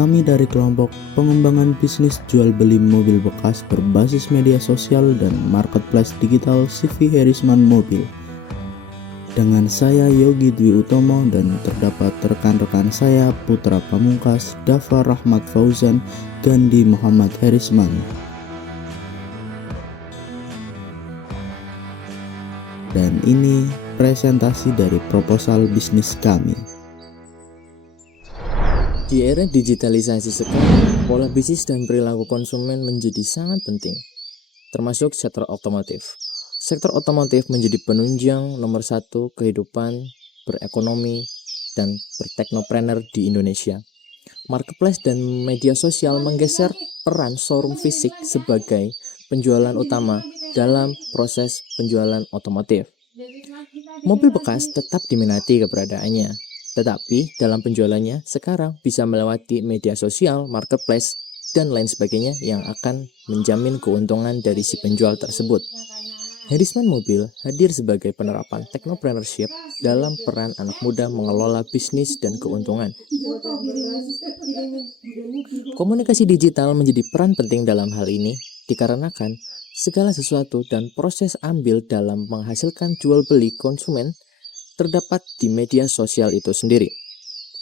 Kami dari kelompok pengembangan bisnis jual beli mobil bekas berbasis media sosial dan marketplace digital CV Herisman Mobil. Dengan saya Yogi Dwi Utomo dan terdapat rekan-rekan saya Putra Pamungkas, Dava Rahmat Fauzan, Gandhi Muhammad Herisman. Dan ini presentasi dari proposal bisnis kami. Di era digitalisasi sekarang, pola bisnis dan perilaku konsumen menjadi sangat penting, termasuk sektor otomotif. Sektor otomotif menjadi penunjang nomor satu kehidupan berekonomi dan berteknopreneur di Indonesia. Marketplace dan media sosial menggeser peran showroom fisik sebagai penjualan utama dalam proses penjualan otomotif. Mobil bekas tetap diminati keberadaannya, tetapi dalam penjualannya sekarang bisa melewati media sosial, marketplace, dan lain sebagainya yang akan menjamin keuntungan dari si penjual tersebut. Herisman Mobil hadir sebagai penerapan technopreneurship dalam peran anak muda mengelola bisnis dan keuntungan. Komunikasi digital menjadi peran penting dalam hal ini dikarenakan segala sesuatu dan proses ambil dalam menghasilkan jual beli konsumen terdapat di media sosial itu sendiri,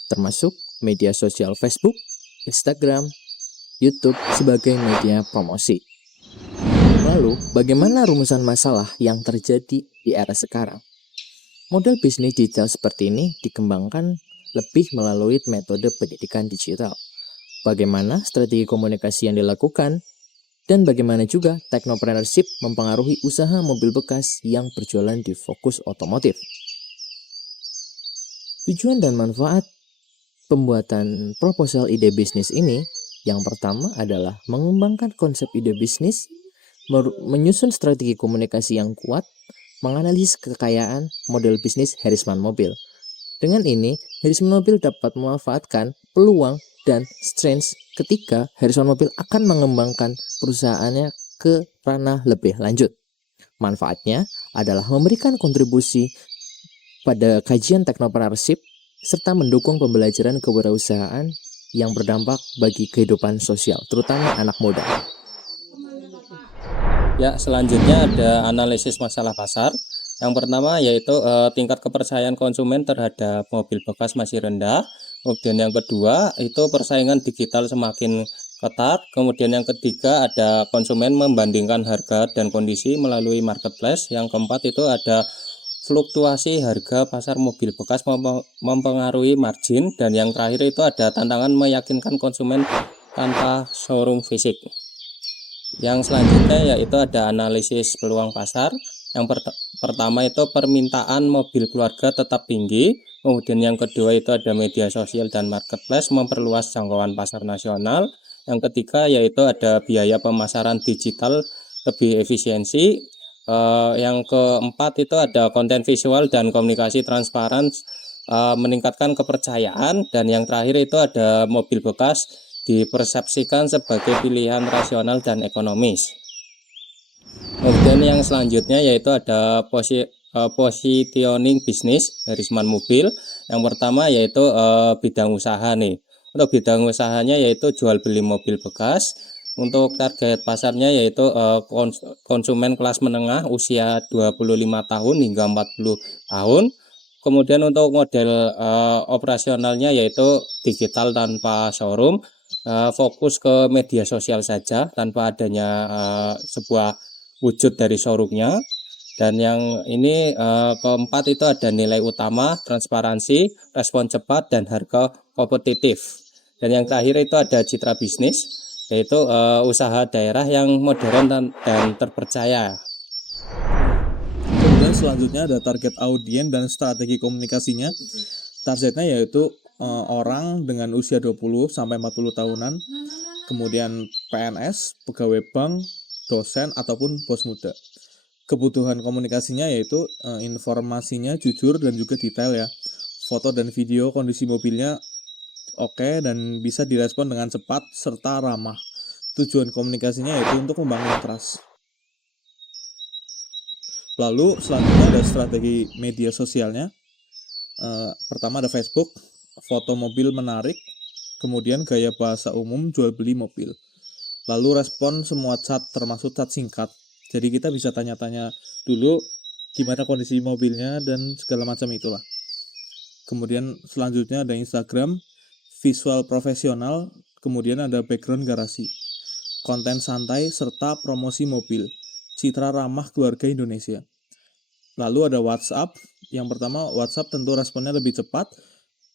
termasuk media sosial Facebook, Instagram, YouTube sebagai media promosi. Lalu, bagaimana rumusan masalah yang terjadi di era sekarang? Model bisnis digital seperti ini dikembangkan lebih melalui metode pendidikan digital. Bagaimana strategi komunikasi yang dilakukan, dan bagaimana juga technopreneurship mempengaruhi usaha mobil bekas yang berjualan di fokus otomotif. Tujuan dan manfaat pembuatan proposal ide bisnis ini, yang pertama adalah mengembangkan konsep ide bisnis, menyusun strategi komunikasi yang kuat, menganalisis kekayaan model bisnis Herisman Mobil. Dengan ini, Herisman Mobil dapat memanfaatkan peluang dan strength ketika Herisman Mobil akan mengembangkan perusahaannya ke ranah lebih lanjut. Manfaatnya adalah memberikan kontribusi pada kajian technopreneurship serta mendukung pembelajaran kewirausahaan yang berdampak bagi kehidupan sosial, terutama anak muda. Ya, selanjutnya ada analisis masalah pasar. Yang pertama yaitu tingkat kepercayaan konsumen terhadap mobil bekas masih rendah. Kemudian yang kedua itu persaingan digital semakin ketat. Kemudian yang ketiga ada konsumen membandingkan harga dan kondisi melalui marketplace. Yang keempat itu ada fluktuasi harga pasar mobil bekas mempengaruhi margin. Dan yang terakhir itu ada tantangan meyakinkan konsumen tanpa showroom fisik. Yang selanjutnya yaitu ada analisis peluang pasar. Yang pertama itu permintaan mobil keluarga tetap tinggi. Kemudian yang kedua itu ada media sosial dan marketplace memperluas jangkauan pasar nasional. Yang ketiga yaitu ada biaya pemasaran digital lebih efisiensi. Yang keempat itu ada konten visual dan komunikasi transparan meningkatkan kepercayaan. Dan yang terakhir itu ada mobil bekas dipersepsikan sebagai pilihan rasional dan ekonomis. Kemudian yang selanjutnya yaitu ada positioning bisnis Herisman Mobil. Yang pertama yaitu bidang usaha nih. Untuk bidang usahanya yaitu jual beli mobil bekas. Untuk target pasarnya yaitu konsumen kelas menengah usia 25 tahun hingga 40 tahun. Kemudian untuk model operasionalnya yaitu digital tanpa showroom, fokus ke media sosial saja tanpa adanya sebuah wujud dari showroomnya. Dan yang ini keempat itu ada nilai utama, transparansi, respon cepat, dan harga kompetitif. Dan yang terakhir itu ada citra bisnis, yaitu usaha daerah yang modern dan terpercaya. Kemudian selanjutnya ada target audiens dan strategi komunikasinya. Targetnya yaitu orang dengan usia 20 sampai 40 tahunan, kemudian PNS, pegawai bank, dosen ataupun bos muda. Kebutuhan komunikasinya yaitu informasinya jujur dan juga detail ya. Foto dan video kondisi mobilnya oke dan bisa direspon dengan cepat serta ramah. Tujuan komunikasinya yaitu untuk membangun trust. Lalu selanjutnya ada strategi media sosialnya. Pertama ada Facebook, foto mobil menarik, kemudian gaya bahasa umum jual beli mobil. Lalu respon semua chat termasuk chat singkat. Jadi kita bisa tanya-tanya dulu gimana kondisi mobilnya dan segala macam itulah. Kemudian selanjutnya ada Instagram, visual profesional, kemudian ada background garasi, konten santai serta promosi mobil, citra ramah keluarga Indonesia. Lalu ada WhatsApp. Yang pertama, WhatsApp tentu responnya lebih cepat,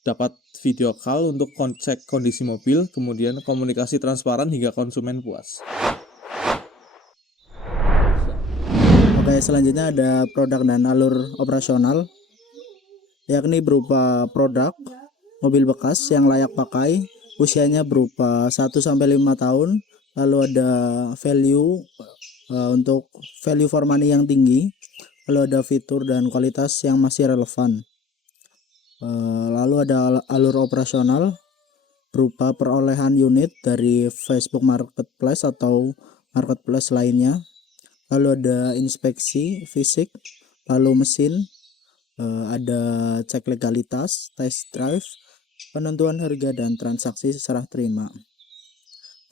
dapat video call untuk cek kondisi mobil, kemudian komunikasi transparan hingga konsumen puas. Oke, selanjutnya ada produk dan alur operasional, yakni berupa produk mobil bekas yang layak pakai, usianya berupa 1-5 tahun. Lalu ada value untuk value for money yang tinggi. Lalu ada fitur dan kualitas yang masih relevan. Lalu ada alur operasional berupa perolehan unit dari Facebook Marketplace atau marketplace lainnya. Lalu ada inspeksi fisik, lalu mesin, ada cek legalitas, test drive, penentuan harga dan transaksi serah terima.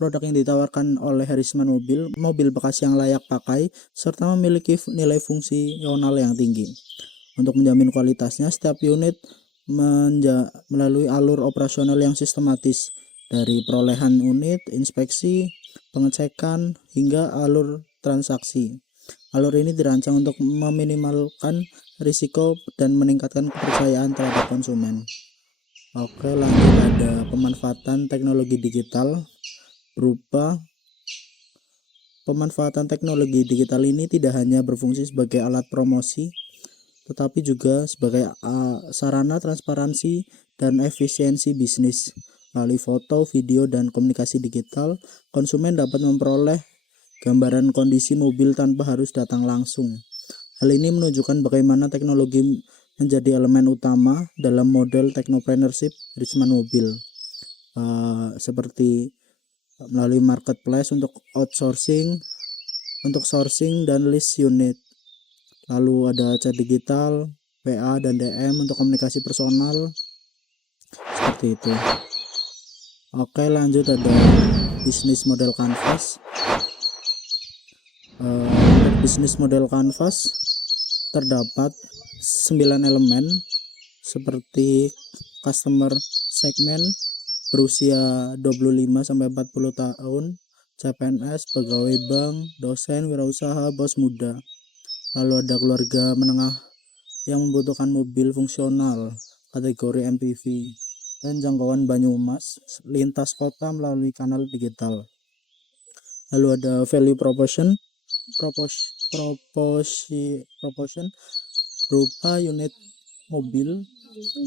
Produk yang ditawarkan oleh Harrisman mobil bekas yang layak pakai serta memiliki nilai fungsional yang tinggi. Untuk menjamin kualitasnya, setiap unit melalui alur operasional yang sistematis, dari perolehan unit, inspeksi, pengecekan, hingga alur transaksi. Alur ini dirancang untuk meminimalkan risiko dan meningkatkan kepercayaan terhadap konsumen. Oke, lanjut ada pemanfaatan teknologi digital. Berupa pemanfaatan teknologi digital ini tidak hanya berfungsi sebagai alat promosi, tetapi juga sebagai sarana transparansi dan efisiensi bisnis. Melalui foto, video, dan komunikasi digital, konsumen dapat memperoleh gambaran kondisi mobil tanpa harus datang langsung. Hal ini menunjukkan bagaimana teknologi menjadi elemen utama dalam model technopreneurship Harrisman Mobil, seperti melalui marketplace untuk outsourcing, untuk sourcing dan list unit. Lalu ada chat digital, WA dan DM untuk komunikasi personal, seperti itu. Oke, lanjut ada bisnis model canvas. Bisnis model canvas terdapat 9 elemen seperti customer segment berusia 25-40 tahun, CPNS, pegawai bank, dosen, wirausaha, bos muda. Lalu ada keluarga menengah yang membutuhkan mobil fungsional, kategori MPV, dan jangkauan Banyumas, lintas kota melalui kanal digital. Lalu ada value proportion berupa unit mobil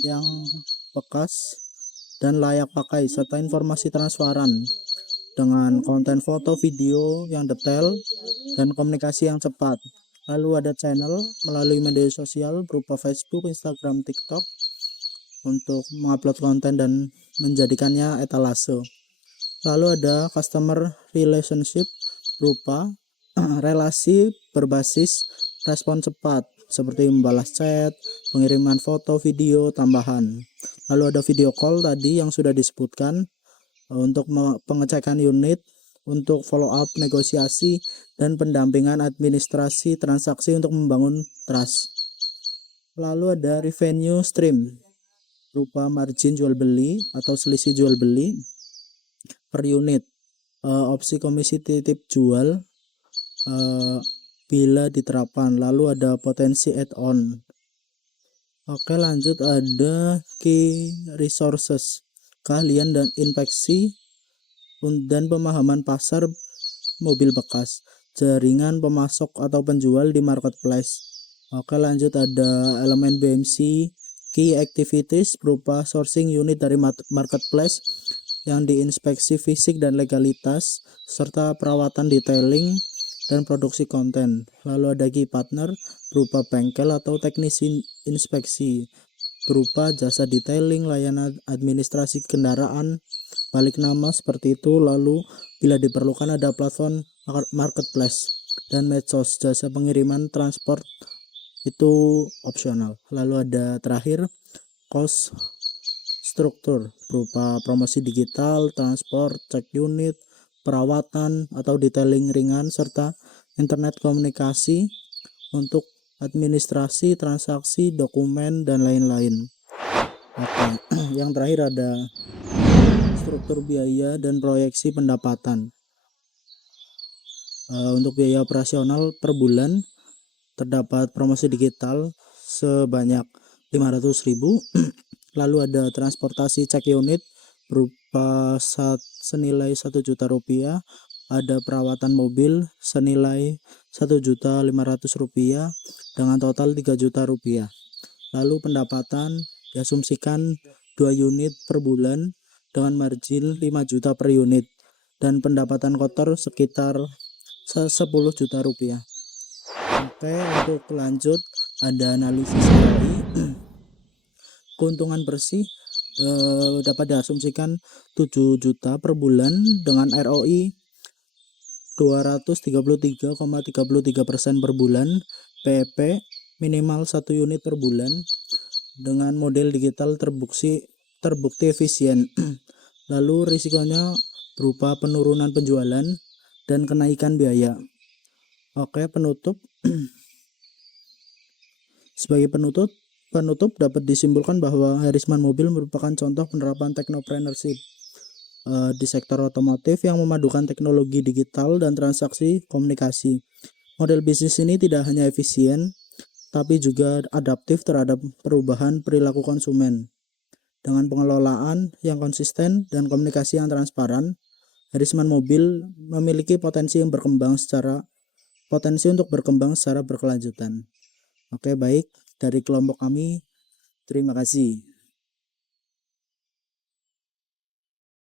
yang bekas dan layak pakai, serta informasi transparan dengan konten foto video yang detail dan komunikasi yang cepat. Lalu ada channel melalui media sosial berupa Facebook, Instagram, TikTok untuk mengupload konten dan menjadikannya etalase. Lalu ada customer relationship berupa relasi berbasis respon cepat seperti membalas chat, pengiriman foto, video tambahan. Lalu ada video call tadi yang sudah disebutkan untuk pengecekan unit, untuk follow up negosiasi dan pendampingan administrasi transaksi untuk membangun trust. Lalu ada revenue stream berupa margin jual beli atau selisih jual beli per unit, opsi komisi titip jual bila diterapkan. Lalu ada potensi add-on. Oke, lanjut ada key resources, keahlian dan inspeksi dan pemahaman pasar mobil bekas, jaringan pemasok atau penjual di marketplace. Oke, lanjut ada elemen BMC, key activities berupa sourcing unit dari marketplace yang diinspeksi fisik dan legalitas, serta perawatan detailing dan produksi konten. Lalu ada key partner berupa bengkel atau teknisi inspeksi berupa jasa detailing, layanan administrasi kendaraan, balik nama seperti itu. Lalu bila diperlukan ada platform marketplace dan medsos, jasa pengiriman transport itu opsional. Lalu ada terakhir cost struktur berupa promosi digital, transport, cek unit, perawatan atau detailing ringan, serta internet komunikasi untuk administrasi, transaksi, dokumen, dan lain-lain. Oke, yang terakhir ada struktur biaya dan proyeksi pendapatan. Untuk biaya operasional per bulan terdapat promosi digital sebanyak 500.000. Lalu ada transportasi cek unit berupa senilai 1 juta rupiah, ada perawatan mobil senilai 1.500.000 rupiah dengan total 3 juta rupiah. Lalu pendapatan diasumsikan 2 unit per bulan dengan margin 5 juta per unit, dan pendapatan kotor sekitar 10 juta rupiah. Oke, untuk lanjut ada analisis ROI. Keuntungan bersih dapat diasumsikan 7 juta per bulan dengan ROI 233,33% per bulan, PEP minimal 1 unit per bulan, dengan model digital terbukti efisien. Lalu risikonya berupa penurunan penjualan dan kenaikan biaya. Oke, penutup. Sebagai penutup dapat disimpulkan bahwa Harrisman Mobil merupakan contoh penerapan technopreneurship di sektor otomotif yang memadukan teknologi digital dan transaksi komunikasi. Model bisnis ini tidak hanya efisien, tapi juga adaptif terhadap perubahan perilaku konsumen. Dengan pengelolaan yang konsisten dan komunikasi yang transparan, Harrisman Mobil memiliki potensi untuk berkembang secara berkelanjutan. Oke, baik, dari kelompok kami, terima kasih.